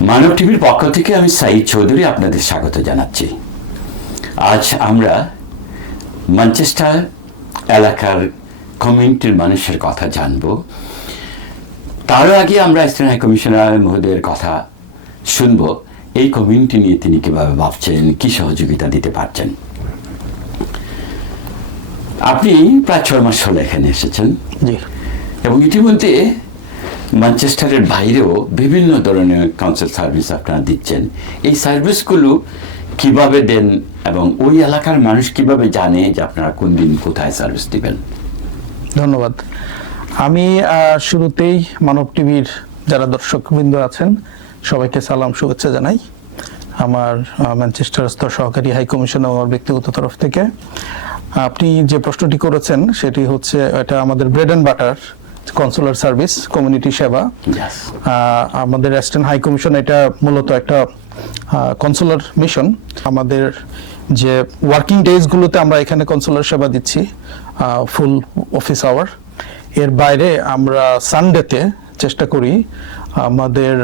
মানব টিভির পক্ষ থেকে আমি সাইদ চৌধুরী আপনাদের স্বাগত জানাচ্ছি। আজ আমরা ম্যানচেস্টার এলাকার কমিউনিটির মানুষের কথা জানব। তারও আগে আমরা ইস্টার্ন হাই কমিশনার মহোদয়ের কথা শুনব। এই কমিউনিটি নিয়ে তিনি কীভাবে ভাবছেন কি সহযোগিতা দিতে পারছেন? আপনি প্রায় ছয় মাস হলো এখানে এসেছেন। জি। এবং ইতিমধ্যে ম্যানচেস্টারের বাইরেও বিভিন্ন ধরনের কাউন্সিল সার্ভিস আপনারা দিচ্ছেন। এই সার্ভিসগুলো কীভাবে দেন এবং ওই এলাকার মানুষ কীভাবে জানে যে আপনারা কোন দিন কোথায় সার্ভিস দিবেন? ধন্যবাদ। আমি শুরুতেই মানব টিভির যারা দর্শকবৃন্দ আছেন, সবাইকে সালাম, শুভেচ্ছা জানাই। আমার ম্যানচেস্টারস্থ সহকারী হাই কমিশনার আমার ব্যক্তিগত তরফ থেকে। আপনি যে প্রশ্নটি করেছেন, সেটি হচ্ছে, এটা আমাদের bread and butter consular service community সেবা। আমাদের অ্যাসিস্ট্যান্ট হাই কমিশন এটা মূলত একটা কনসুলার মিশন আমাদের যে ওয়ার্কিং ডেজগুলোতে আমরা এখানে কনসুলার সেবা দিচ্ছি ফুল অফিস আওয়ার এর বাইরে আমরা সানডেতে চেষ্টা করি আমাদের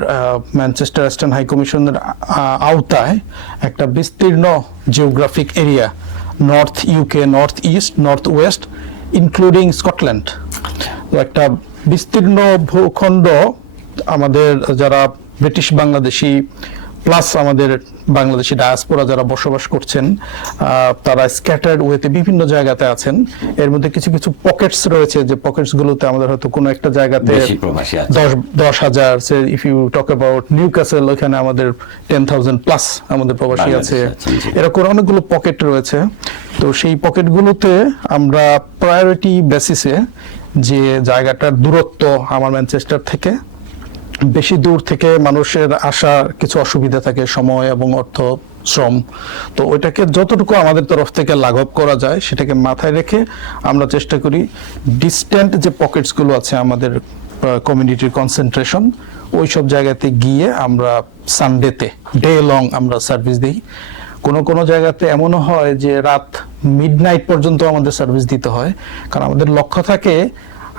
ম্যানচেস্টার ওয়েস্টার্ন হাই কমিশনের আওতায় একটা বিস্তীর্ণ geographic area north UK north east north west including Scotland একটা বিস্তীর্ণ ভূখণ্ড আমাদের যারা ব্রিটিশ বাংলাদেশি প্লাস আমাদের বাংলাদেশি ডায়াসপোরা যারা বসবাস করছেন তারা স্ক্যাটার্ড ওয়েতে বিভিন্ন জায়গাতে আছেন এর মধ্যে কিছু কিছু পকেটস রয়েছে যে পকেটস গুলোতে আমাদের হয়তো কোনো একটা জায়গাতে। দশ দশ হাজার say if you talk about Newcastle ওখানে আমাদের টেন থাউজেন্ড প্লাস আমাদের প্রবাসী আছে। এরকম অনেকগুলো পকেট রয়েছে তো সেই পকেটগুলোতে আমরা প্রায়োরিটি বেসিসে যে জায়গাটার দূরত্ব আমার ম্যানচেস্টার থেকে বেশি দূর থেকে মানুষের আসা কিছু অসুবিধা থাকে, সময় এবং অর্থ, শ্রম। তো ওইটাকে যতটুকু আমাদের তরফ থেকে লাঘব করা যায়, সেটাকে মাথায় রেখে আমরা চেষ্টা করি ডিস্ট্যান্ট যে পকেটসগুলো আছে আমাদের কমিউনিটির কনসেন্ট্রেশন ওই সব জায়গাতে গিয়ে আমরা সানডেতে ডে লং আমরা সার্ভিস দিই। কোনো কোনো জায়গাতে এমনও হয় যে রাত মিডনাইট পর্যন্ত আমাদের সার্ভিস দিতে হয়। কারণ আমাদের লক্ষ্য থাকে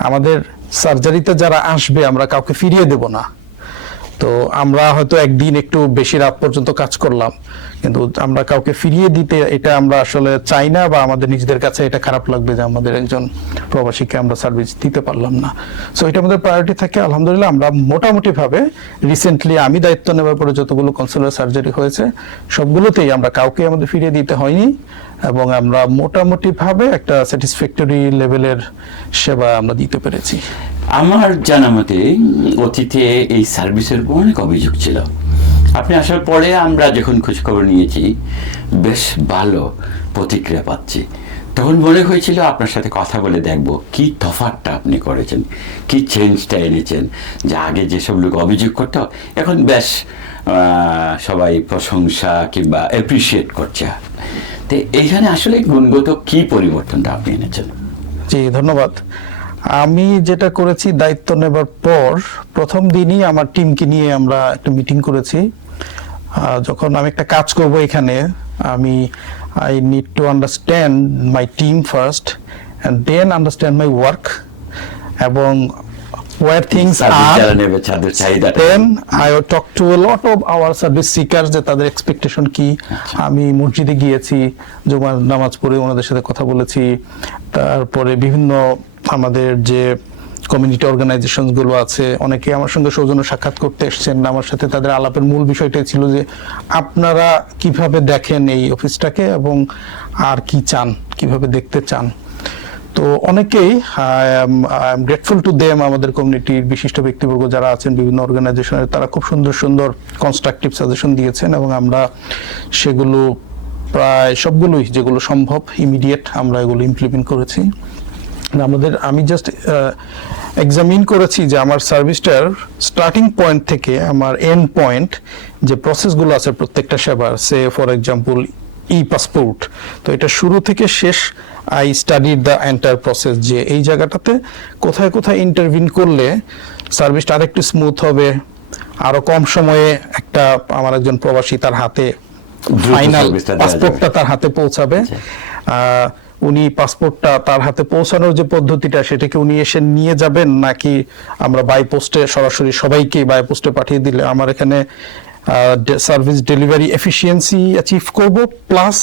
আমাদের সার্জারিতে যারা আসবে, আমরা কাউকে ফিরিয়ে দেব না। তো আমরা হয়তো একদিন একটু বেশি রাত পর্যন্ত কাজ করলাম। কিন্তু আমরা কাউকে ফিরিয়ে দিতে এটা আমরা আসলে চাই না বা আমাদের নিজেদের কাছে এটা খারাপ লাগবে যে আমাদের একজন প্রবাসীকে আমরা সার্ভিস দিতে পারলাম না। সো এটা আমাদের প্রায়োরিটি থাকে। আলহামদুলিল্লাহ, আমরা মোটামুটি ভাবে রিসেন্টলি আমি দায়িত্ব নেওয়ার পরে যতগুলো কনসুলার সার্জারি হয়েছে, সবগুলোতেই আমরা কাউকে আমাদের ফিরিয়ে দিতে হয়নি এবং আমরা মোটামুটি ভাবে একটা স্যাটিসফ্যাক্টরি লেভেলের সেবা আমরা দিতে পেরেছি। আমার জানা মতে অতীতে এই সার্ভিসের অনেক অভিযোগ ছিল। আপনি আসার পরে আমরা যখন খোঁজখবর নিয়েছি, বেশ ভালো প্রতিক্রিয়া পাচ্ছি। তখন মনে হয়েছিল আপনার সাথে কথা বলে দেখব কি তফাতটা আপনি করেছেন, কি চেঞ্জটা এনেছেন, যে আগে যেসব লোক অভিযোগ করতো, এখন বেশ সবাই প্রশংসা কিংবা অ্যাপ্রিসিয়েট করছে। তো এইখানে আসলে গুণগত কি পরিবর্তনটা আপনি এনেছেন? জি, ধন্যবাদ। আমি যেটা করেছি, দায়িত্ব নেবার পর প্রথম দিনই আমার টিমকে নিয়ে আমরা একটা মিটিং করেছি। যখন আমি একটা কাজ করব এখানে, আমি I need to understand my team first and then understand my work এবং নেবে তাদের চাহিদাটা then I talk to a lot of our service seeker যে তাদের এক্সপেকটেশন কি। আমি মসজিদে গিয়েছি জুমার নামাজ পড়ে ওনাদের সাথে কথা বলেছি। তারপরে বিভিন্ন আমাদের যে কমিউনিটি অর্গানাইজেশনগুলো আছে অনেকে আমার সঙ্গে সৌজন্য সাক্ষাৎ করতে এসেছেন। আমার সাথে তাদের আলাপের মূল বিষয়টাই ছিল যে আপনারা কীভাবে দেখেন এই অফিসটাকে এবং আর কি চান কীভাবে দেখতে চান? তো অনেকেই আই গ্রেটফুল টু দেম আমাদের কমিউনিটির বিশিষ্ট ব্যক্তিবর্গ যারা আছেন, বিভিন্ন অর্গানাইজেশনের তারা খুব সুন্দর সুন্দর কনস্ট্রাকটিভ সাজেশন দিয়েছেন এবং আমরা সেগুলো প্রায় সবগুলোই, যেগুলো সম্ভব ইমিডিয়েট আমরা এগুলো ইমপ্লিমেন্ট করেছি। আমাদের, আমি জাস্ট এক্সামিন করেছি যে আমার সার্ভিসটার স্টার্টিং পয়েন্ট থেকে, আমার এন্ড পয়েন্ট যে প্রসেসগুলো আছে প্রত্যেকটা সেবার। Say for example e passport তো এটা শুরু থেকে শেষ I studied the entire process যে এই জায়গাটাতে কোথায় কোথায় ইন্টারভিন করলে সার্ভিসটা আরেকটু স্মুথ হবে আরও কম সময়ে একটা আমার একজন প্রবাসী তার হাতে ফাইনাল। পাসপোর্টটা তার হাতে পৌঁছাবে। আহ, উনি পাসপোর্টটা তার হাতে পৌঁছানোর যে পদ্ধতিটা সেটাকে উনি এসে নিয়ে যাবেন নাকি আমরা বাই পোস্টে সরাসরি সবাইকে বাই পোস্টে পাঠিয়ে দিলে? আমার এখানে সার্ভিস ডেলিভারি এফিসিয়েন্সি অ্যাচিভ করব প্লাস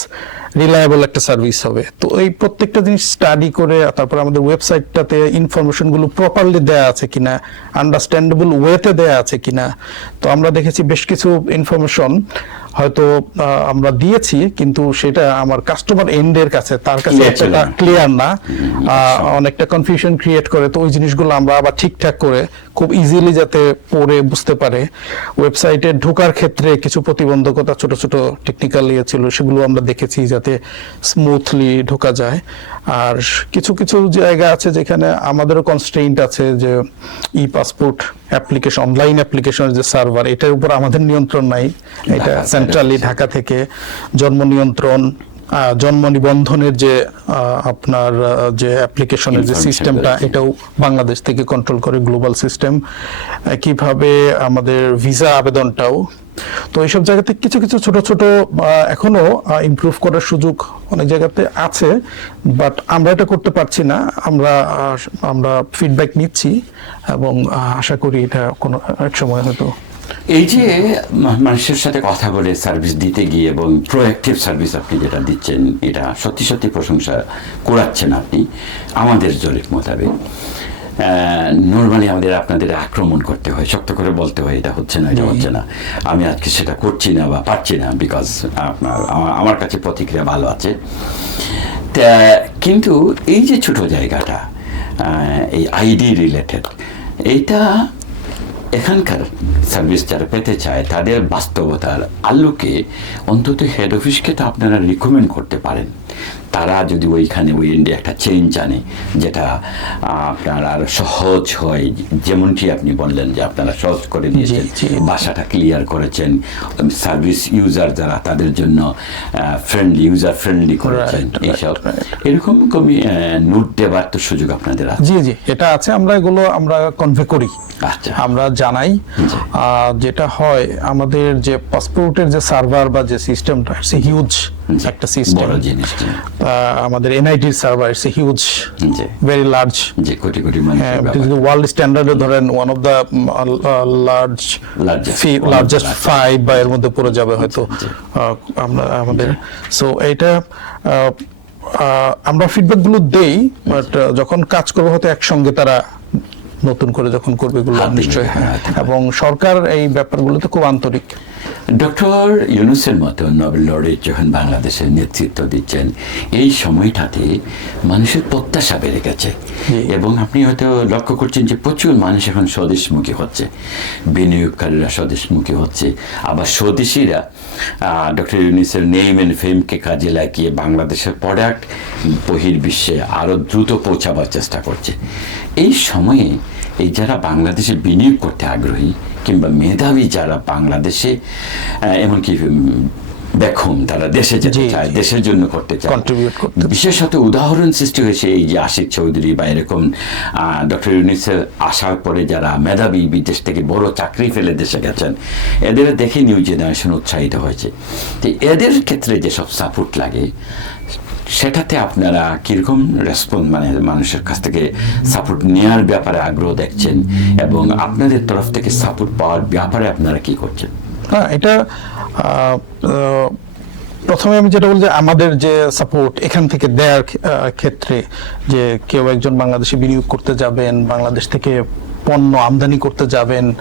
রিলায়েবল একটা সার্ভিস হবে। তো এই প্রত্যেকটা জিনিস স্টাডি করে তারপর আমাদের ওয়েবসাইটটাতে ইনফরমেশনগুলো প্রপারলি দেয়া আছে কিনা আন্ডারস্ট্যান্ডেবল ওয়েতে দেয়া আছে কিনা তো আমরা দেখেছি বেশ কিছু ইনফরমেশন হয়তো আমরা দিয়েছি কিন্তু সেটা আমার কাস্টমার এন্ডের কাছে তার কাছে। ক্লিয়ার না। আহ, অনেকটা কনফিউশন ক্রিয়েট করে তো ওই জিনিসগুলো আমরা আবার ঠিকঠাক করে খুব ইজিলি যাতে পড়ে বুঝতে পারে। ওয়েবসাইটে ঢোকার ক্ষেত্রে কিছু প্রতিবন্ধকতা ছোট ছোট টেকনিক্যাল ইয়ে ছিল সেগুলো আমরা দেখেছি যাতে স্মুথলি ঢোকা যায়। আর কিছু কিছু জায়গা আছে যেখানে আমাদেরও কনস্ট্রেইন্ট আছে যে ই পাসপোর্ট অ্যাপ্লিকেশন অনলাইন অ্যাপ্লিকেশনের যে সার্ভার এটার উপর আমাদের নিয়ন্ত্রণ নাই। এটা সেন্ট্রালি ঢাকা থেকে জন্ম নিয়ন্ত্রণ জন্ম নিবন্ধনের যে আপনার যে অ্যাপ্লিকেশনের যে সিস্টেমটা এটাও বাংলাদেশ থেকে কন্ট্রোল করে গ্লোবাল সিস্টেম কীভাবে আমাদের ভিসা আবেদনটাও তো এইসব জায়গাতে কিছু কিছু ছোট ছোট এখনও ইমপ্রুভ করার সুযোগ অনেক জায়গাতে আছে বাট আমরা এটা করতে পারছি না। আমরা আমরা ফিডব্যাক নিচ্ছি এবং আশা করি এটা কোনো এক সময় হয়তো এই যে মানুষের সাথে কথা বলে সার্ভিস দিতে গিয়ে এবং প্রোঅ্যাক্টিভ সার্ভিস আপনি যেটা দিচ্ছেন এটা সত্যি সত্যি প্রশংসা করাচ্ছেন আপনি আমাদের জরিপ মোতাবেক। নর্মালি আমাদের আপনাদের আক্রমণ করতে হয় শক্ত করে বলতে হয় এটা হচ্ছে না এটা হচ্ছে না। আমি আজকে সেটা করছি না বা পারছি না বিকজ আপনার আমার কাছে প্রতিক্রিয়া ভালো আছে। তা কিন্তু এই যে ছোট জায়গাটা এই আইডি রিলেটেড এইটা এখানকার সার্ভিস যারা পেতে চায় তাদের বাস্তবতার আলোকে অন্তত হেড অফিসকে তো আপনারা রিকমেন্ড করতে পারেন। তারা যদি ওইখানে ওই ইন্ডিয়া একটা চেঞ্জ আনে যেটা আপনার আর সহজ হয় যেমনটি আপনি বললেন যে আপনারা সহজ করে দিয়েছেন। ভাষাটা ক্লিয়ার করেছেন সার্ভিস ইউজার যারা তাদের জন্য ফ্রেন্ডলি ইউজার ফ্রেন্ডলি করেছেন এইসব এরকম কমি নোট দেওয়ার তো সুযোগ আপনাদের আছে। জি জি এটা আছে আমরা এগুলো আমরা কনভে করি। আমরা জানাই। যেটা হয় আমাদের যে পাসপোর্টের যে সার্ভার বা যে সিস্টেমটা সে হিউজ একটা সিস্টেম। আমাদের এনআইটির server say huge very large যে কোটি কোটি মানুষের ওয়ার্ল্ড স্ট্যান্ডার্ডে ধরেন one of the large largest five বা এর মধ্যে পড়ে যাবে হয়তো আমরা আমাদের। সো আহ, আমরা ফিডব্যাকগুলো দেই বাট যখন কাজ করব হয়তো একসঙ্গে তারা নতুন করে যখন করবে এগুলো হাত দিবে, নিশ্চয়ই হ্যাঁ। এবং সরকার এই ব্যাপারগুলোতে খুব আন্তরিক। ডক্টর ইউনুসের মতো নোবেল লরেট যখন বাংলাদেশের নেতৃত্ব দিচ্ছেন এই সময়টাতে মানুষের প্রত্যাশা বেড়ে গেছে। এবং আপনি হয়তো লক্ষ্য করছেন যে প্রচুর মানুষ এখন স্বদেশমুখী হচ্ছে। বিনিয়োগকারীরা স্বদেশমুখী হচ্ছে। আবার স্বদেশিরা ডক্টর ইউনুসের নেম এন্ড ফেমকে কাজে লাগিয়ে বাংলাদেশের প্রোডাক্ট বহির্বিশ্বে আরও দ্রুত পৌঁছাবার চেষ্টা করছে। এই সময়ে এই যারা বাংলাদেশে বিনিয়োগ করতে আগ্রহী কিংবা মেধাবী যারা বাংলাদেশে এমনকি দেখুন তারা দেশে যেতে চায় দেশের জন্য করতে চায়। করতে চায়। বিশেষত উদাহরণ সৃষ্টি হয়েছে এই যে আশিক চৌধুরী বা এরকম ডক্টর ইউনিসের আসার পরে যারা মেধাবী বিদেশ থেকে বড় চাকরি ফেলে দেশে গেছেন এদের দেখে নিউ জেনারেশন উৎসাহিত হয়েছে। তো এদের ক্ষেত্রে যেসব সাপোর্ট লাগে সেটাতে আপনারা কীরকম রেসপন্স মানে মানুষের কাছ থেকে সাপোর্ট নেওয়ার ব্যাপারে আগ্রহ দেখছেন এবং আপনাদের তরফ থেকে সাপোর্ট পাওয়ার ব্যাপারে আপনারা কি করছেন? হ্যাঁ এটা প্রথমে আমি যেটা বলি যে আমাদের যে সাপোর্ট এখান থেকে আহ, ক্ষেত্রে যে কেউ একজন বাংলাদেশে বিনিয়োগ করতে যাবেন বাংলাদেশ থেকে পণ্য আমদানি করতে যাবেন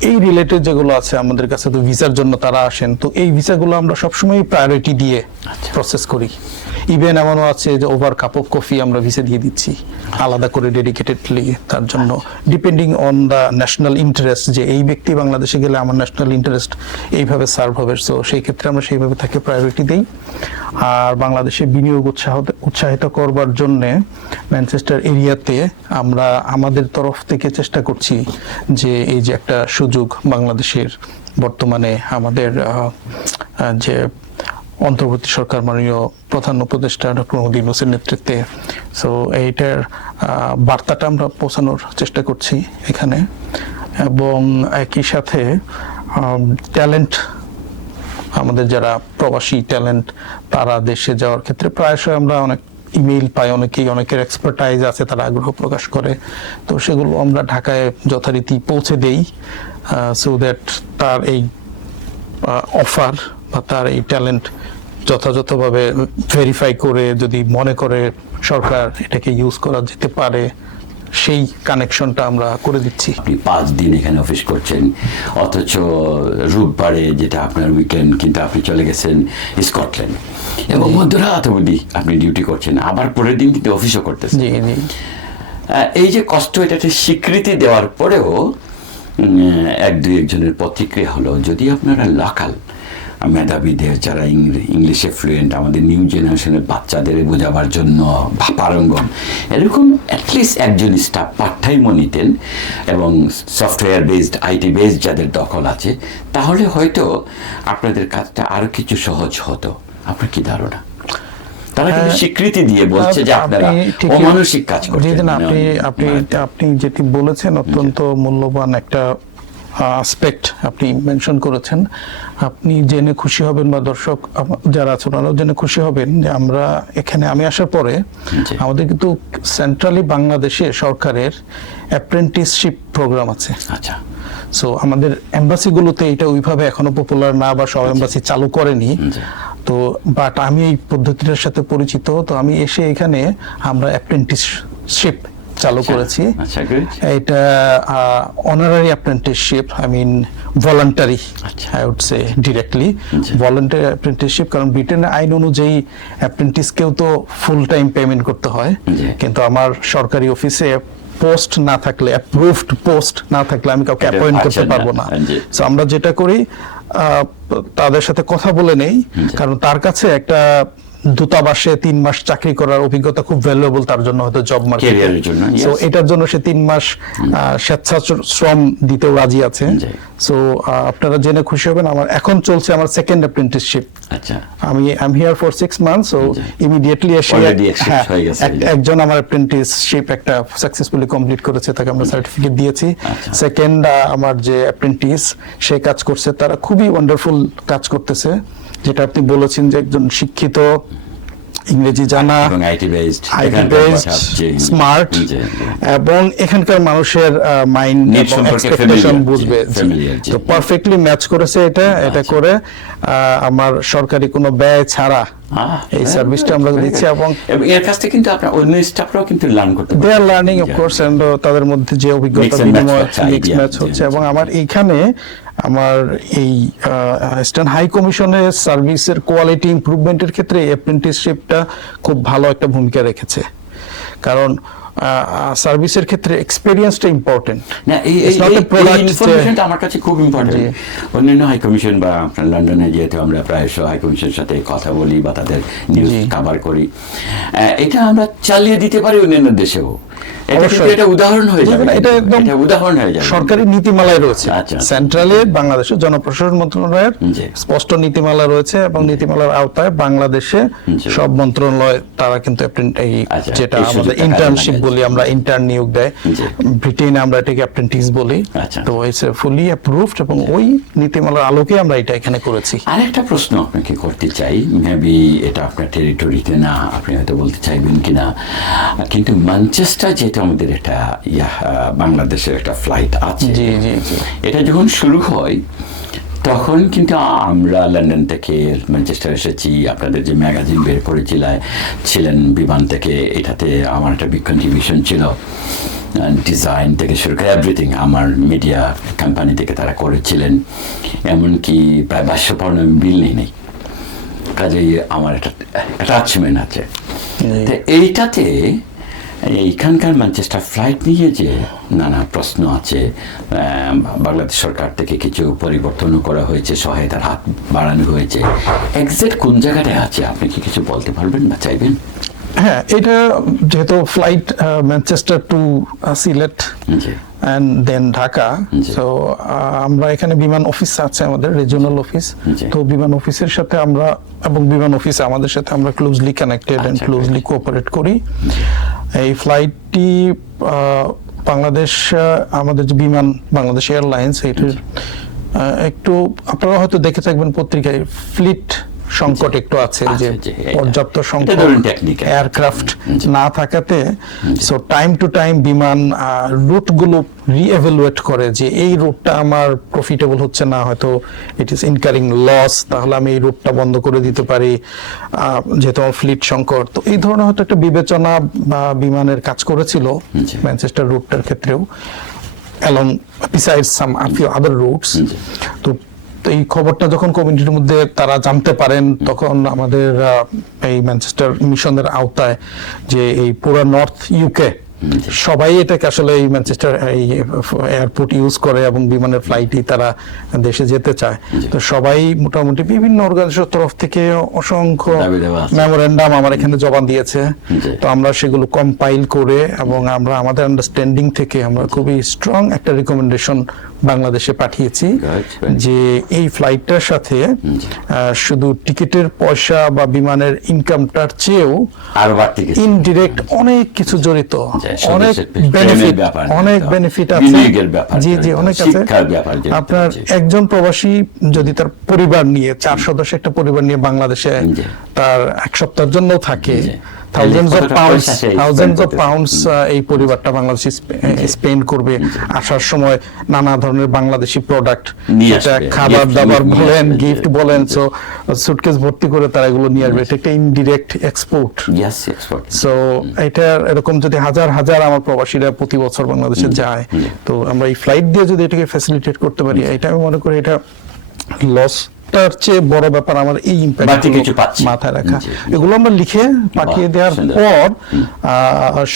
এই রিলেটেড যেগুলো আছে আমাদের কাছে তো ভিসার জন্য তারা আসেন। তো এই ভিসাগুলো আমরা সবসময় প্রায়োরিটি দিয়ে আচ্ছা। প্রসেস করি। ইভেন এমনও আছে যে ওভার কাপ অফ কফি আমরা ভিসে দিয়ে দিচ্ছি। আলাদা করে ডেডিকেটেডলি তার জন্য। Depending on the national interest যে এই ব্যক্তি বাংলাদেশে গেলে আমার ন্যাশনাল ইন্টারেস্ট এইভাবে সার্ভ হবে। সো সেই ক্ষেত্রে আমরা সেইভাবে তাকে প্রায়োরিটি দিই। আর বাংলাদেশে বিনিয়োগ উৎসাহ উৎসাহিত করবার জন্যে ম্যানচেস্টার এরিয়াতে আমরা আমাদের তরফ থেকে চেষ্টা করছি যে এই যে একটা সুযোগ বাংলাদেশের বর্তমানে আমাদের যে অন্তর্বর্তী সরকার মাননীয় প্রধান উপদেষ্টা ডক্টর মোদী ইউনূসের নেতৃত্বে। সো এইটার বার্তাটা আমরা পৌঁছানোর চেষ্টা করছি এখানে। এবং একই সাথে ট্যালেন্ট, আমাদের যারা প্রবাসী ট্যালেন্ট, তারা দেশে যাওয়ার ক্ষেত্রে প্রায়শই আমরা অনেক ইমেইল পাই, অনেকেই অনেকের এক্সপার্টাইজ আছে, তারা আগ্রহ প্রকাশ করে। তো সেগুলো আমরা ঢাকায় যথারীতি পৌঁছে দেই সো দ্যাট তার এই অফার তার এই ট্যালেন্ট যথাযথভাবে ভেরিফাই করে যদি মনে করে সরকার এটাকে ইউজ করা যেতে পারে সেই কানেকশনটা আমরা করে দিচ্ছি। আপনি পাঁচ দিন এখানে অফিস করছেন অথচ রোববারে যেটা আপনার উইকেন্ড কিন্তু আপনি চলে গেছেন স্কটল্যান্ড এবং মধ্যরাত অবধি আপনি ডিউটি করছেন আবার পরের দিন কিন্তু অফিসও করতেছেন। জি জি। এই যে কষ্ট এটাতে স্বীকৃতি দেওয়ার পরেও এক দুই একজনের প্রতিক্রিয়া হলো যদি আপনারা লোকাল মেধাবীদের যারা ইংলিশে ফ্লুয়েন্ট আমাদের নিউ জেনারেশনের বাচ্চাদের বোঝাবার জন্য বা পারঙ্গম এরকম অ্যাটলিস্ট একজন স্টাফ পার্ট টাইমও নিতেন এবং সফটওয়্যার বেসড আইটি বেসড যাদের দখল আছে তাহলে হয়তো আপনাদের কাজটা আরও কিছু সহজ হতো। আপনার কি ধারণা? তারা কিন্তু স্বীকৃতি দিয়ে বলছে যে আপনারা অমানসিক কাজ জি, করছেন আপনি আপনি আপনি যেটি বলেছেন অত্যন্ত মূল্যবান একটা আসপেক্ট আপনি মেনশন করেছেন আপনি জেনে খুশি হবেন বা দর্শক যারা আছেন ওনারাও জেনে খুশি হবেন যে আমরা এখানে আমি আসার পরে আমাদের কিন্তু সেন্ট্রালি বাংলাদেশে সরকারের অ্যাপ্রেন্টিসশিপ প্রোগ্রাম আছে। আচ্ছা। সো আমাদের এম্বাসিগুলোতে এটা ওইভাবে এখনও পপুলার না বা সব এম্বাসি চালু করেনি। তো বাট আমি এই পদ্ধতিটার সাথে পরিচিত তো আমি এসে এখানে আমরা অ্যাপ্রেন্টিসশিপ চালু করেছি। আচ্ছা এটা honorary apprenticeship I mean voluntary আচ্ছা। I would say directly voluntary apprenticeship কারণ ব্রিটেনের আইন অনুযায়ী অ্যাপ্রেন্টিসকেও তো ফুল টাইম পেমেন্ট করতে হয়। কিন্তু আমার সরকারি অফিসে পোস্ট না থাকলে অ্যাপ্রুভড পোস্ট না থাকলে আমি কাউকে অ্যাপয়েন্ট করতে পারব না। So আমরা যেটা করি তাদের সাথে কথা বলে নেই কারণ তার কাছে একটা দূতাবাসে তিন মাস চাকরি করার অভিজ্ঞতা খুব ভ্যালুয়েবল তার জন্য হয়তো জব মার্কেট জন্য, সো এটার জন্য সে তিন মাস আহ, স্বেচ্ছাশ্রম দিতেও রাজি আছে। সো আপনারা জেনে খুশি হবেন আমার এখন চলছে আমার সেকেন্ড অ্যাপ্রেন্টিসশিপ আচ্ছা। আমি I am here for six months so immediately এসে হ্যাঁ, একজন আমার অ্যাপ্রেন্টিসশিপ একটা সাকসেসফুলি কমপ্লিট করেছে তাকে আমরা সার্টিফিকেট দিয়েছি। আচ্ছা। সেকেন্ড আমার যে অ্যাপ্রেন্টিস সে কাজ করছে তারা খুবই ওয়ান্ডারফুল কাজ করতেছে। যেটা আপনি বলেছেন যে একজন শিক্ষিত ইংরেজি জানা IT based IT based smart এবং এখানকার মানুষের মাইন্ড এক্সপেকটেশন বুঝবে। তো পারফেক্টলি ম্যাচ করেছে এটা এটা আচ্ছা। করে আহ, আমার সরকারি কোনো ব্যয় ছাড়া এই সার্ভিসটা আমরা দিচ্ছি এবং এর কাছ থেকে কিন্তু আপনার অন্য স্টাফরাও কিন্তু লার্ন করতে they are learning of course and তাদের মধ্যে যে অভিজ্ঞতা বিনিময় মিক্স ম্যাচ হচ্ছে এবং আমার এখানে আমার এই ইস্টার্ন হাই কমিশনের সার্ভিসের কোয়ালিটি ইমপ্রুভমেন্টের ক্ষেত্রে অ্যাপ্রেন্টিসশিপটা খুব ভালো একটা ভূমিকা রেখেছে। কারণ সার্ভিসের ক্ষেত্রে এক্সপেরিয়েন্সটা ইম্পর্টেন্ট না এই ইনফরমেশনটা আমার কাছে খুব ইম্পর্টেন্ট অন্যান্য হাই কমিশন বা আপনার লন্ডনে যেহেতু আমরা প্রায়শ হাই কমিশনের সাথে কথা বলি বা তাদের নিউজ কাভার করি এটা আমরা চালিয়ে দিতে পারি অন্যান্য দেশেও। এটা কিন্তু অবশ্যই। এটা উদাহরণ হয়ে যাবে। এটা একদম উদাহরণ হয়ে যাবে। সরকারি নীতিমালায় রয়েছে। আচ্ছা। সেন্ট্রালে বাংলাদেশের জনপ্রশাসন মন্ত্রণালয়ের স্পষ্ট নীতিমালা রয়েছে এবং নীতিমালার আওতায় বাংলাদেশে সব মন্ত্রণালয় তারা কিন্তু এই আচ্ছা, যেটা আমাদের ইন্টার্নশিপ বলি আমরা ইন্টার্ন নিয়োগ দেয়। ব্রিটেনে আমরা এটাকে অ্যাপ্রেন্টিস বলি। আচ্ছা। তো ইটস ফুলি অ্যাপ্রুভড এবং ওই নীতিমালার আলোকে আমরা এটা এখানে করেছি। আরেকটা প্রশ্ন আপনাকে করতে চাই। মেবি এটা আপনার টেরিটরিতে না আপনি হয়তো বলতে চাইবেন কিনা। কিন্তু ম্যানচেস্টার যেটা আমাদের একটা ইয়া বাংলাদেশের একটা ফ্লাইট আছে। জি জি জি। এটা যখন শুরু হয় তখন কিন্তু আমরা লন্ডন থেকে ম্যানচেস্টার এসেছি আপনাদের যে ম্যাগাজিন বের করেছিল ছিলেন বিমান থেকে এটাতে আমার একটা বিগ কন্ট্রিবিউশন ছিল। ডিজাইন থেকে শুরু করে এভরিথিং আমার মিডিয়া কোম্পানি থেকে তারা করেছিলেন। এমনকি প্রায় বাইশশো পাউন্ড আমি বিল নিই। নেই কাজেই আমার একটা অ্যাটাচমেন্ট আছে। তো এইটাতে এইখানকার ম্যানচেস্টার ফ্লাইট নিয়ে যে নানা প্রশ্ন আছে বাংলাদেশ সরকার থেকে কিছু পরিবর্তনও করা হয়েছে সহায়তার হাত বাড়ানো হয়েছে। এক্সাক্ট কোন জায়গাটায় আছে? আপনি কি কিছু বলতে পারবেন বা চাইবেন? হ্যাঁ এটা যেহেতু flight Manchester to Sylhet and then Dhaka. তো আমরা এখানে বিমান অফিস আছে আমাদের রিজিওনাল অফিস তো বিমান অফিসের সাথে আমরা এবং বিমান অফিস আমাদের সাথে আমরা ক্লোজলি কানেক্টেড এন্ড আচ্ছা, ক্লোজলি কোঅপারেট করি। এই ফ্লাইটটি বাংলাদেশ আমাদের যে বিমান, বাংলাদেশ এয়ারলাইন্স এটির একটু আপনারা হয়তো দেখে থাকবেন পত্রিকায় ফ্লিট সংকট একটু আছে যে পর্যাপ্ত সংখ্যক এয়ারক্রাফট না থাকাতে সো টাইম টু টাইম বিমান রুটগুলো রিএভালুয়েট করে যে এই রুটটা আমার প্রফিটেবল হচ্ছে না হয়তো ইট ইজ ইনকারিং লস তাহলে আমি এই রুটটা বন্ধ করে দিতে পারি যেহেতু আমার ফ্লিট সংকট। তো এই ধরনের হয়তো একটা বিবেচনা বা বিমানের কাজ করেছিল ম্যানচেস্টার রুটটার ক্ষেত্রেও along besides some a few other routes জি। তো তো এই খবরটা যখন কমিউনিটির মধ্যে তারা জানতে পারেন তখন আমাদের এই ম্যানচেস্টার মিশনের আওতায় যে এই পুরো নর্থ ইউকে সবাই এটাকে আসলে এই ম্যানচেস্টার এই এয়ারপোর্ট ইউজ করে এবং বিমানের ফ্লাইটই তারা দেশে যেতে চায়। তো সবাই মোটামুটি বিভিন্ন অর্গানাইজেশনের তরফ থেকে অসংখ্য। মেমোরেন্ডাম আমার এখানে জবান দিয়েছে। তো আমরা সেগুলো কম্পাইল করে এবং আমরা আমাদের আন্ডারস্ট্যান্ডিং থেকে আমরা খুবই স্ট্রং একটা রিকমেন্ডেশন বাংলাদেশে পাঠিয়েছি যে এই ফ্লাইটটার সাথে শুধু টিকিটের পয়সা বা বিমানের ইনকামটার চেয়েও আরও ইনডিরেক্ট অনেক কিছু জড়িত। অনেক বেনিফিট অনেক বেনিফিট আছে। জি জি অনেক আছে। আপনার একজন প্রবাসী যদি তার পরিবার নিয়ে চার সদস্য একটা পরিবার নিয়ে বাংলাদেশে তার এক সপ্তাহের জন্য থাকে। Thousands of pounds thousands of pounds এই পরিবারটা বাংলাদেশে স্পেন্ড করবে আসার সময় নানা ধরনের বাংলাদেশি প্রোডাক্ট নিয়ে খাবার দাবার বলেন গিফট বলেন সো সুটকেস ভর্তি করে তারা এগুলো নিয়ে আসবে। এটা একটা ইনডিরেক্ট এক্সপোর্ট সো এটা এরকম যদি হাজার হাজার আমার প্রবাসীরা প্রতি বছর বাংলাদেশে যায় তো আমরা এই ফ্লাইট দিয়ে যদি এটাকে ফ্যাসিলিটেট করতে পারি এটা আমি মনে করি এটা লসটার চেয়ে বড় ব্যাপার আমার এই ইম্প্যাক্ট কিছু মাথায় রাখা। এগুলো আমরা লিখে পাঠিয়ে দেওয়ার পর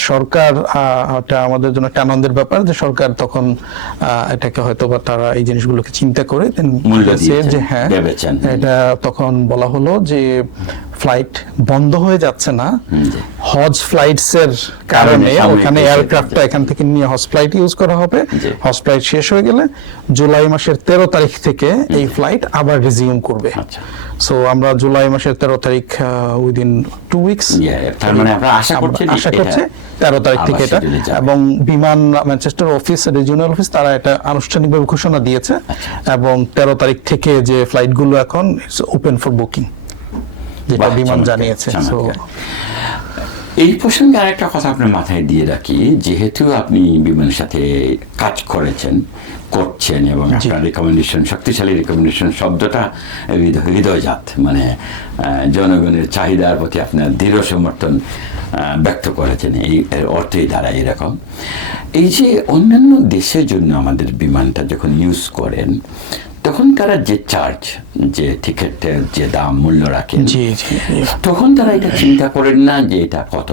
সরকার আহ, এটা আমাদের জন্য একটা আনন্দের ব্যাপার যে সরকার তখন আহ, এটাকে হয়তো বা তারা এই জিনিসগুলোকে চিন্তা করে যে হ্যাঁ এটা তখন বলা হলো যে ফ্লাইট বন্ধ হয়ে যাচ্ছে না হজ ফ্লাইটস এর কারণে ওখানে এয়ারক্রাফটটা এখান থেকে নিয়ে হজ ফ্লাইট ইউজ করা হবে। হজ ফ্লাইট শেষ হয়ে গেলে জুলাই মাসের তেরো তারিখ থেকে এই ফ্লাইট আবার রিজিউম করবে। আচ্ছা। সো আমরা জুলাই মাসের তেরো তারিখ উইদিন টু উইকস মানে আশা করছে তেরো তারিখ থেকে এটা। এবং বিমান ম্যানচেস্টার অফিস রিজিওনাল অফিস তারা এটা আনুষ্ঠানিকভাবে ঘোষণা দিয়েছে। আচ্ছা, এবং তেরো তারিখ থেকে যে ফ্লাইটগুলো এখন ওপেন ফর বুকিং যেটা বিমান জানিয়েছে এই প্রসঙ্গে আরেকটা কথা আপনার মাথায় দিয়ে রাখি যেহেতু আপনি বিমানের সাথে কাজ করেছেন করছেন এবং আপনার রেকমেন্ডেশন শক্তিশালী রেকমেন্ডেশন শব্দটা হৃদয়- হৃদয়জাত মানে জনগণের চাহিদার প্রতি আপনার দৃঢ় সমর্থন ব্যক্ত করেছেন এই অর্থেই দ্বারা এরকম। এই যে অন্যান্য দেশের জন্য আমাদের বিমানটা যখন ইউজ করেন তখন তারা যে চার্জ যে টিকিটের যে দাম মূল্য জি। তখন তারা এটা চিন্তা করেন না যে এটা কত।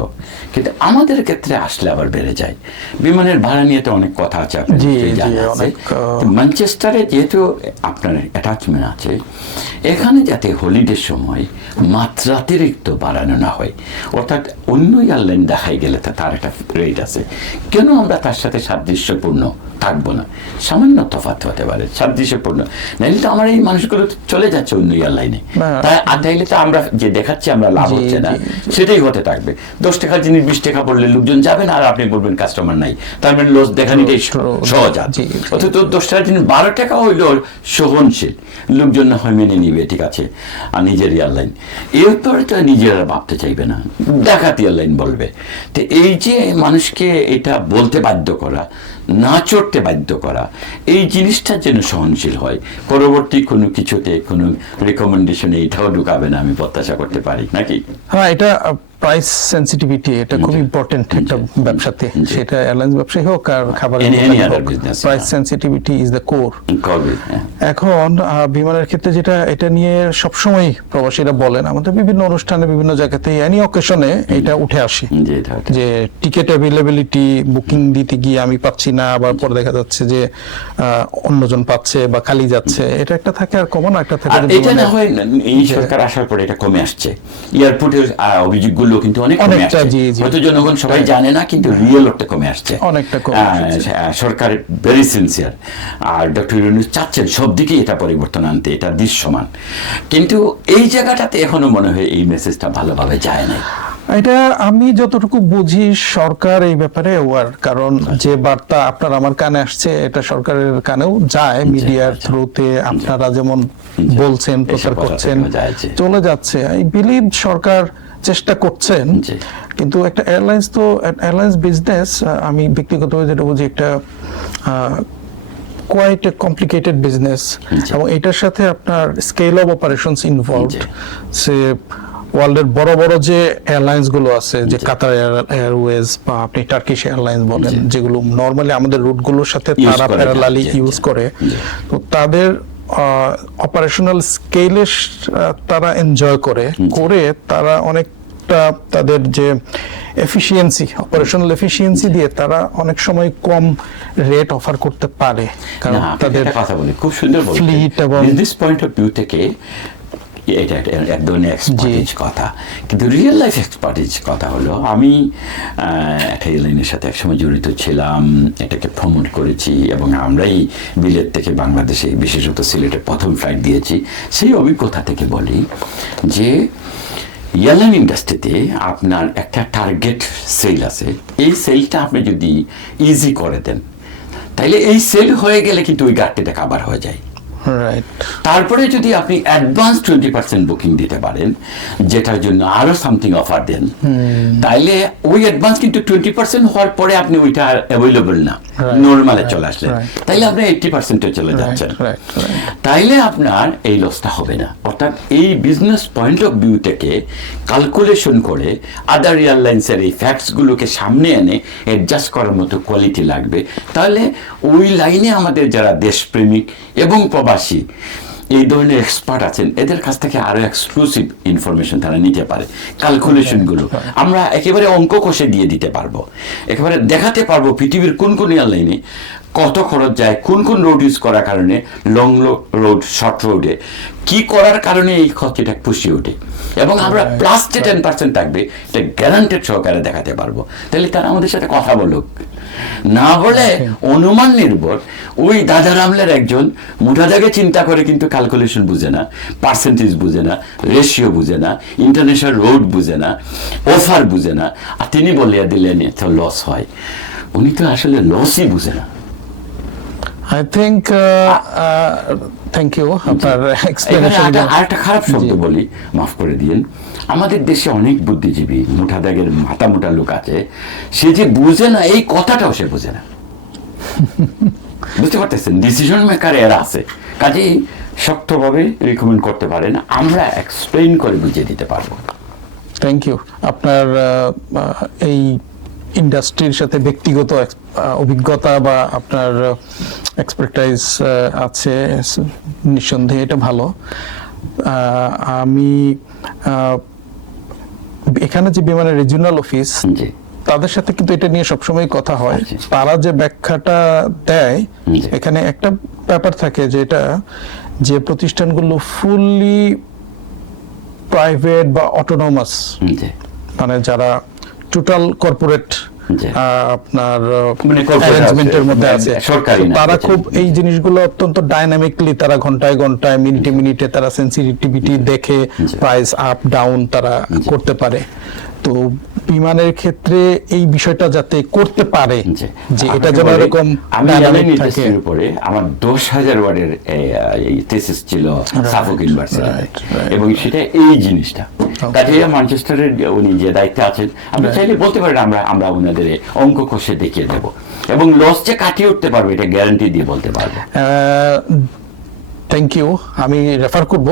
কিন্তু আমাদের ক্ষেত্রে আসলে আবার বেড়ে যায়। বিমানের ভাড়া নিয়ে তো অনেক কথা আছে ম্যানচেস্টারে যেহেতু আপনার অ্যাটাচমেন্ট আছে এখানে যাতে হলিডের সময় মাত্রাতিরিক্ত বাড়ানো না হয় অর্থাৎ অন্য এয়ারলাইন দেখাই গেলে তা তার একটা রেট আছে। কেন আমরা তার সাথে সাদৃশ্যপূর্ণ থাকব না? সামান্য তফাৎ হতে পারে সাদৃশ্যপূর্ণ। নাইলে তো আমার এই মানুষগুলো চলে যাচ্ছে অন্য এয়ারলাইনে না। তাই আর নাইলে তো আমরা যে দেখাচ্ছি আমরা লাভ হচ্ছে না। সেটাই হতে থাকবে। দশ টাকার জিনিস বিশ টাকা পড়লে লোকজন যাবেন আর আপনি বলবেন কাস্টমার নাই। তার মানে লস দেখানিটাই True, সহজ জি। অথচ দশ টাকার জিনিস বারো টাকা হইলেও সহনশীল। লোকজন না হয় মেনে নিবে ঠিক আছে? আর নিজের এয়ারলাইন এরপরে তো নিজেরা ভাবতে চাইবে না। ডাকাতি এয়ারলাইন বলবে। তো এই যে মানুষকে এটা বলতে বাধ্য করা না চড়তে বাধ্য করা। এই জিনিসটা যেন সহনশীল হয়। পরবর্তী কোনো কিছুতে কোনো রেকমেন্ডেশনে এটাও ঢুকাবে না, আমি প্রত্যাশা করতে পারি, নাকি? হ্যাঁ এটা প্রাইস সেন্সিটিভিটি এটা খুব ইম্পর্টেন্ট একটা ব্যবসাতে। সেটা এয়ারলাইন্স ব্যবসায়ী হোক আর খাবার price sensitivity is the core এখন বিমানের ক্ষেত্রে যেটা এটা নিয়ে সবসময় প্রবাসীরা বলেন আমাদের বিভিন্ন অনুষ্ঠানে বিভিন্ন জায়গাতে এনি অকেশনে এটা উঠে আসে। যে টিকিট অ্যাভেলেবিলিটি বুকিং দিতে গিয়ে আমি পাচ্ছি না আবার পরে দেখা যাচ্ছে যে অন্যজন পাচ্ছে বা খালি যাচ্ছে। এটা একটা থাকে আর কমন একটা থাকে এটা না হয় এই সরকার আসার পরে এটা কমে আসছে। এয়ারপোর্টের অভিযোগগুলো কিন্তু অনেক কমে আসছে। হয়তো জনগণ সবাই জানে না কিন্তু রিয়েল ওটা কমে আসছে। অনেকটা সরকার ভেরি সিনসিয়ার আর ডক্টর ইউনুস চাচ্ছেন সব দিকেই এটা পরিবর্তন আনতে এটা দৃশ্যমান। কিন্তু এই জায়গাটাতে এখনও মনে হয় এই মেসেজটা ভালোভাবে যায় নাই। এটা আমি যতটুকু বুঝি সরকার এই ব্যাপারে ওয়ার কারণ যে বার্তা আপনার আমার কানে আসছে এটা সরকারের কানেও যায় মিডিয়ার আচ্ছা। থ্রুতে আপনারা যেমন বলছেন প্রচার করছেন চলে যাচ্ছে। আই বিলিভ সরকার চেষ্টা করছেন কিন্তু একটা এয়ারলাইন্স তো এয়ারলাইন্স বিজনেস আমি ব্যক্তিগতভাবে যেটা বুঝি একটা কোয়াইট এ কমপ্লিকেটেড বিজনেস এবং এটার সাথে আপনার scale of operations involved say ওয়ার্ল্ডের বড় বড় যে এয়ারলাইন্সগুলো আছে যে। কাতার এয়ারওয়েজ বা আপনি টার্কিশ এয়ারলাইন্স বলেন যেগুলো নর্মালি আমাদের রুটগুলোর সাথে তারা প্যারালালি ইউজ করে। তো তাদের অপারেশনাল স্কেলে তারা এনজয় করে করে তারা অনেকটা তাদের যে এফিসিয়েন্সি অপারেশনাল এফিসিয়েন্সি দিয়ে তারা অনেক সময় কম রেট অফার করতে পারে। কারণ তাদের কথা বলি খুব সুন্দর ফ্লিট এবং- দিস পয়েন্ট অফ ভিউ থেকে এটা একটা এক ধরনের এক্সপার্টিজ কথা। কিন্তু রিয়েল লাইফ এক্সপার্টিজ কথা হলো আমি একটা এয়ারলাইনের সাথে একসময় জড়িত ছিলাম এটাকে প্রমোট করেছি এবং আমরাই বিলেত থেকে বাংলাদেশে বিশেষত সিলেটে প্রথম ফ্লাইট দিয়েছি। সেই অভিজ্ঞতা থেকে বলি যে এয়ারলাইন ইন্ডাস্ট্রিতে আপনার একটা টার্গেট সেল আছে। এই সেলটা আপনি যদি ইজি করে দেন তাইলে এই সেল হয়ে গেলে কিন্তু ওই ঘাটতিটা কাবার হয়ে যায়। তারপরে যদি আপনি অ্যাডভান্স টোয়েন্টি পার্সেন্ট বুকিং দিতে পারেন যেটার জন্য আরও সামথিং অফার দেন তাইলে ওই অ্যাডভান্স কিন্তু টোয়েন্টি পার্সেন্ট হওয়ার পরে আপনি ওইটা আর অ্যাভেলেবল না। নর্মালে চলে আসলেন তাইলে আপনি এইটটি পার্সেন্টে চলে যাচ্ছেন। তাইলে আপনার এই লসটা হবে না। অর্থাৎ এই বিজনেস পয়েন্ট অফ ভিউ থেকে ক্যালকুলেশন করে আদার এয়ারলাইন্সের এই ফ্যাক্টসগুলোকে সামনে এনে অ্যাডজাস্ট করার মতো কোয়ালিটি লাগবে। তাহলে ওই লাইনে আমাদের যারা দেশপ্রেমিক এবং প্রবাসী এই ধরনের এক্সপার্ট আছেন এদের কাছ থেকে আরও এক্সক্লুসিভ ইনফরমেশন তারা নিতে পারে ক্যালকুলেশনগুলো আমরা একেবারে অঙ্ক কষে দিয়ে দিতে পারব একেবারে দেখাতে পারব পৃথিবীর কোন কোন এয়ারলাইনে কত খরচ যায় কোন কোন রোড ইউজ করার কারণে লং রোড শর্ট রোডে কি করার কারণে এই খরচটা পুষিয়ে ওঠে। এবং আমরা প্লাস যে টেন পার্সেন্ট থাকবে এটা গ্যারান্টেড সহকারে দেখাতে পারব। তাহলে তারা আমাদের সাথে কথা বলুক। না বলে অনুমান নির্ভর ওই দাদা রামলের একজন মোটা দাগে চিন্তা করে কিন্তু ক্যালকুলেশন বুঝে না পার্সেন্টেজ বুঝে না রেশিও বুঝে না ইন্টারন্যাশনাল রোড বুঝে না অফার বুঝে না। আর তিনি বলিয়া দিলেন এত লস হয়। উনি তো আসলে লসই বুঝে না। আই থিঙ্ক থ্যাংক ইউ আপনার এক্সপ্লেনেশন আরেকটা- খারাপ শব্দ বলি মাফ করে দিন আমাদের দেশে অনেক বুদ্ধিজীবী মোটা দাগের মাথা মোটা লোক আছে। সে যে বুঝে না এই কথাটাও সে বুঝে না। বুঝতে পারতেছেন? ডিসিশন মেকার এরা আছে। কাজেই শক্তভাবে রিকমেন্ড করতে পারেন আমরা এক্সপ্লেইন করে বুঝিয়ে দিতে পারব। থ্যাংক ইউ আপনার এই ইন্ডাস্ট্রির সাথে ব্যক্তিগত অভিজ্ঞতা বা আপনার এক্সপার্টাইজ আছে নিঃসন্দেহে এটা ভালো। আমি এখানে যে বিমানের রিজিওনাল অফিস তাদের সাথে কিন্তু এটা নিয়ে সবসময় কথা হয়। তারা যে ব্যাখ্যাটা দেয় এখানে একটা ব্যাপার থাকে যেটা যে প্রতিষ্ঠানগুলো ফুললি প্রাইভেট বা অটোনমাস মানে যারা টোটাল কর্পোরেট। আপনার মানে অ্যারেঞ্জমেন্টের মধ্যে মানে আছে। তারা খুব এই জিনিসগুলো অত্যন্ত ডাইনামিকলি তারা ঘন্টায় ঘন্টায় মিনিটে মিনিটে তারা সেন্সিটিভিটি দেখে প্রাইস আপ ডাউন তারা করতে পারে। তো বিমানের ক্ষেত্রে এই বিষয়টা যাতে করতে পারে যে এটা যেন এরকম আমি থাকে। ইন্ডাস্ট্রির উপরে আমার দশ হাজার ওয়ার্ডের থেসিস ছিল সাফক ইউনিভার্সিটিতে. এবং সেটা এই জিনিসটা। কাজে ম্যানচেস্টারের উনি যে দায়িত্বে আছেন আপনি চাইলে বলতে পারেন আমরা আমরা ওনাদের অঙ্ক কষে দেখিয়ে দেব। এবং লস যে কাটিয়ে উঠতে পারবে এটা গ্যারান্টি দিয়ে বলতে পারব। থ্যাংক ইউ আমি রেফার করব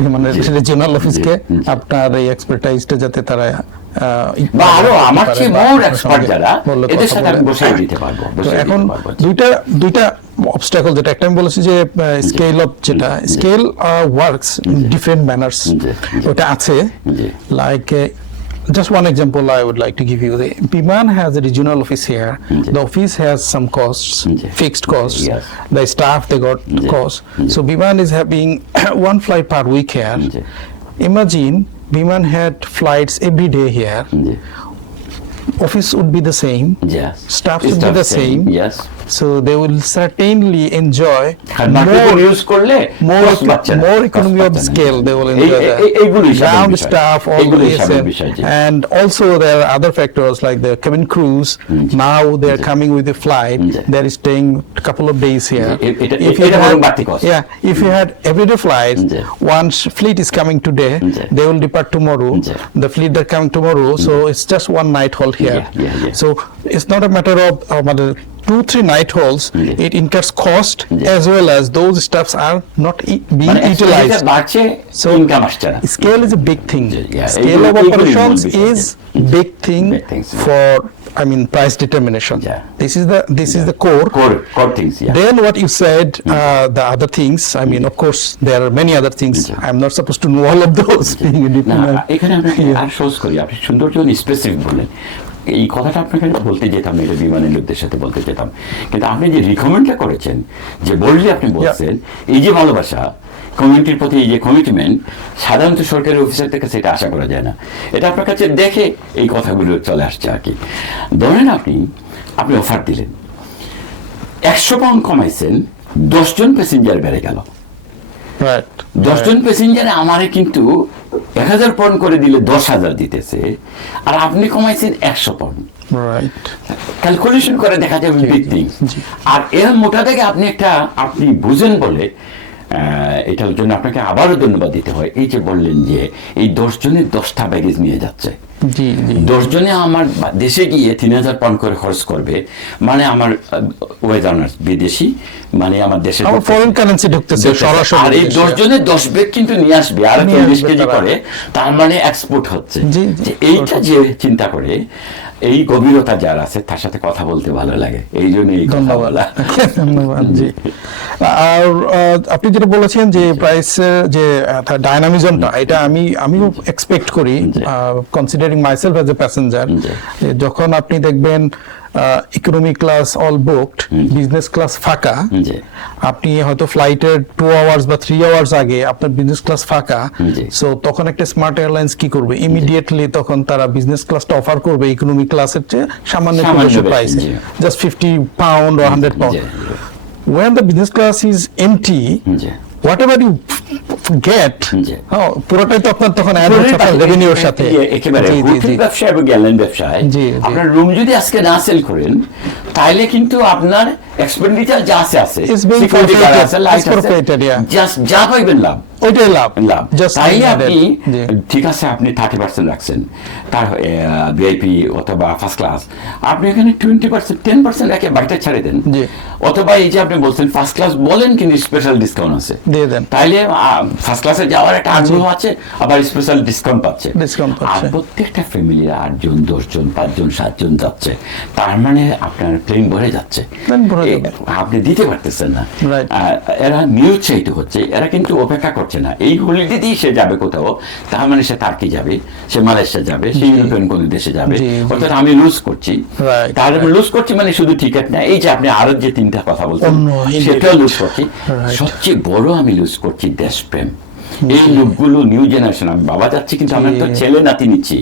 বিমানের জি, রিজিওনাল অফিসকে। আপনার এই এক্সপার্টাইজটা যাতে তারা বা আরও আমার চেয়ে মোর এক্সপার্ট যারা এদের সাথে আমি। বসিয়ে দিতে পারব এখন দুইটা দুইটা অবস্টাকল যেটা একটা আমি বলেছি যে স্কেল অফ যেটা স্কেল ওয়ার্কস ডিফারেন্ট ম্যানার্স। ওটা আছে like just one example I would like to give you. The Biman has a regional office here. Okay. The office has some costs, Okay. fixed costs. Yes. The staff they got Okay. costs. Okay. So Biman is having one flight per week here. Okay. Imagine Biman had flights every day here. জি Office would be the same. Yes. Staff would be the same. Yes. So they will certainly enjoy more, use more, more economy of scale they will enjoy ground staff all uh, and, and also there are other factors like the coming crews. now they are coming with a flight. They are staying a couple of days here. If you had, yeah. If you had everyday flights once fleet is coming today they will depart tomorrow. The fleet that coming tomorrow so it's just one night hold here. so it's not a matter of, of two three night holds জি। it incurs cost as well as those stuffs are not e- being মানে utilized So, না Scale is a big thing. Yeah, Scale এইগুলো- of operations is yeah. big thing Big things, yeah. for I mean price determination. Yeah. This is the this yeah. is the core. Core core things yeah Then what you said, uh, the other things. I mean, of course, there are many other things. Yeah. I'm not supposed to know all of those. Yeah. Being a না diplomat. এখানে আপনাকে আর সহজ করি আপনি সুন্দর যখন specific বললেন এই কথাটা আপনাকে বলতে যেতাম এটা বিমানের লোকদের সাথে বলতে যেতাম। কিন্তু আপনি যে রিকমেন্ডটা করেছেন যে বললে আপনি বলছেন এই যে ভালোবাসা কমিউনিটির প্রতি এই যে কমিটমেন্ট সাধারণত সরকারি অফিসার থেকে সেটা আশা করা যায় না। এটা আপনার কাছে দেখে এই কথাগুলো চলে আসছে আর কি। ধরেন আপনি আপনি অফার দিলেন। একশো পাউন্ড কমাইছেন দশজন প্যাসেঞ্জার বেড়ে গেল। দশজন প্যাসেঞ্জারে আমারে কিন্তু এক হাজার পয়েন্ট করে দিলে দশ হাজার দিতেছে আর আপনি কমাইছেন একশো পয়েন্ট ক্যালকুলেশন করে দেখা যাবে বিগ আর এর মোটা থেকে আপনি একটা আপনি বুঝেন বলে এটার জন্য আপনাকে আবারও ধন্যবাদ দিতে হয়। এই যে বললেন যে এই দশ জনের দশটা ব্যাগেজ নিয়ে যাচ্ছে। জি জি। দশ জনে আমার দেশে গিয়ে তিন হাজার পাউন্ড করে খরচ করবে। মানে আমার ওয়েদার্নার্স বিদেশি। মানে আমার দেশে ফরেন কারেন্সি ঢুকতেছে সরাসরি আর এই বিদেশে। দশ ব্যাগ কিন্তু নিয়ে আসবে আর চল্লিশ কেজি করে। তার মানে এক্সপোর্ট হচ্ছে। এইটা যে চিন্তা করে এই গভীরতা যার আছে তার সাথে কথা বলতে ভালো লাগে। এই জন্য এই কথা বলা। ধন্যবাদ জি। আর আপনি যেটা বলেছেন যে প্রাইস যে ডায়নামিজমটা এটা আমি আমিও এক্সপেক্ট করি considering myself as a passenger. যখন আপনি দেখবেন economy class all booked business class ফাঁকা আপনি হয়তো ফ্লাইটের টু আওয়ার্স বা থ্রি আওয়ার্স আগে আপনার বিজনেস ক্লাস ফাঁকা। সো তখন একটা স্মার্ট এয়ারলাইন্স কি করবে ইমিডিয়েটলি তখন তারা বিজনেস ক্লাসটা অফার করবে ইকোনমি ক্লাসের চেয়ে সামান্য প্রাইসে জি। just 50 pound or 100 pound. G. When the business class is empty, G. G. oh, পুরোটাই তো আপনার তখন রেভিনিউর সাথে একেবারে ব্যবসা এবং গ্যালেন ব্যবসায়। আপনার রুম যদি আজকে না সেল করেন তাহলে কিন্তু আপনার এক্সপেন্ডিচার যা আছে আছে। Security guard আছে লাইট. জাস্ট যা পাইবেন লাভ। ওইটাই লাভ। লাভ। তাই আপনি ঠিক আছে আপনি থার্টি পার্সেন্ট রাখছেন। তার ভিআইপি অথবা ফার্স্ট ক্লাস আপনি এখানে টোয়েন্টি পার্সেন্ট টেন পার্সেন্ট রেখে বাড়িটা ছেড়ে দেন। অথবা এই যে আপনি বলছেন ফার্স্ট ক্লাস বলেন কিন্তু স্পেশাল ডিসকাউন্ট আছে। দিয়ে দেন। তাইলে ফার্স্ট ক্লাসে যাওয়ার একটা আগ্রহ আছে আবার স্পেশাল ডিসকাউন্ট পাচ্ছে। আর পাচ্ছে। প্রত্যেকটা ফ্যামিলির আটজন দশজন পাঁচজন সাতজন যাচ্ছে। তার মানে আপনার প্লেন ভরে যাচ্ছে। ভরে। আপনি দিতে পারতেছেন না। এরা নিরুৎসাহিত হচ্ছে এরা কিন্তু অপেক্ষা করছে না। এই হলিডেতেই সে যাবে কোথাও তার মানে সে তার্কি যাবে? সে মালয়েশিয়া যাবে সে ইউরোপিয়ান কোন দেশে যাবে। অর্থাৎ আমি লুজ করছি। তার লুজ করছি মানে শুধু টিকিট না এই যে আপনি আরও যে তিনটা কথা বলছেন সেটাও লুজ করছি। সবচেয়ে বড় আমি লুজ করছি দেশপ্রেম। এই লোকগুলো নিউ জেনারেশন আমি বাবা যাচ্ছি কিন্তু আমার তো ছেলে নাতি নিচ্ছি।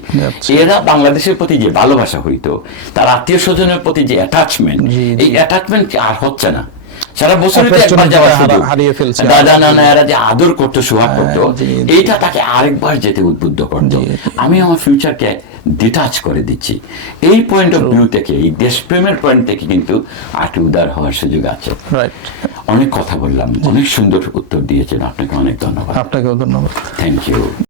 এরা বাংলাদেশের প্রতি যে ভালোবাসা হইতো তার আত্মীয় স্বজনের প্রতি যে অ্যাটাচমেন্ট। এই অ্যাটাচমেন্ট আর হচ্ছে না। সারা বছরে তো Attachment একবার যাওয়ার সুযোগ। দাদা নানা এরা যে আদর করতো সোহাগ করতো জি, জি। এইটা তাকে আরেকবার যেতে উদ্বুদ্ধ করতো। আমি আমার ফিউচারকে ডিটাচ করে দিচ্ছি। এই পয়েন্ট অফ ভিউ থেকে এই দেশপ্রেমের পয়েন্ট থেকে কিন্তু আটে উদার হওয়ার সুযোগ আছে। রাইট অনেক কথা বললাম। অনেক সুন্দর উত্তর দিয়েছেন। আপনাকে অনেক ধন্যবাদ। আপনাকেও ধন্যবাদ। Thank you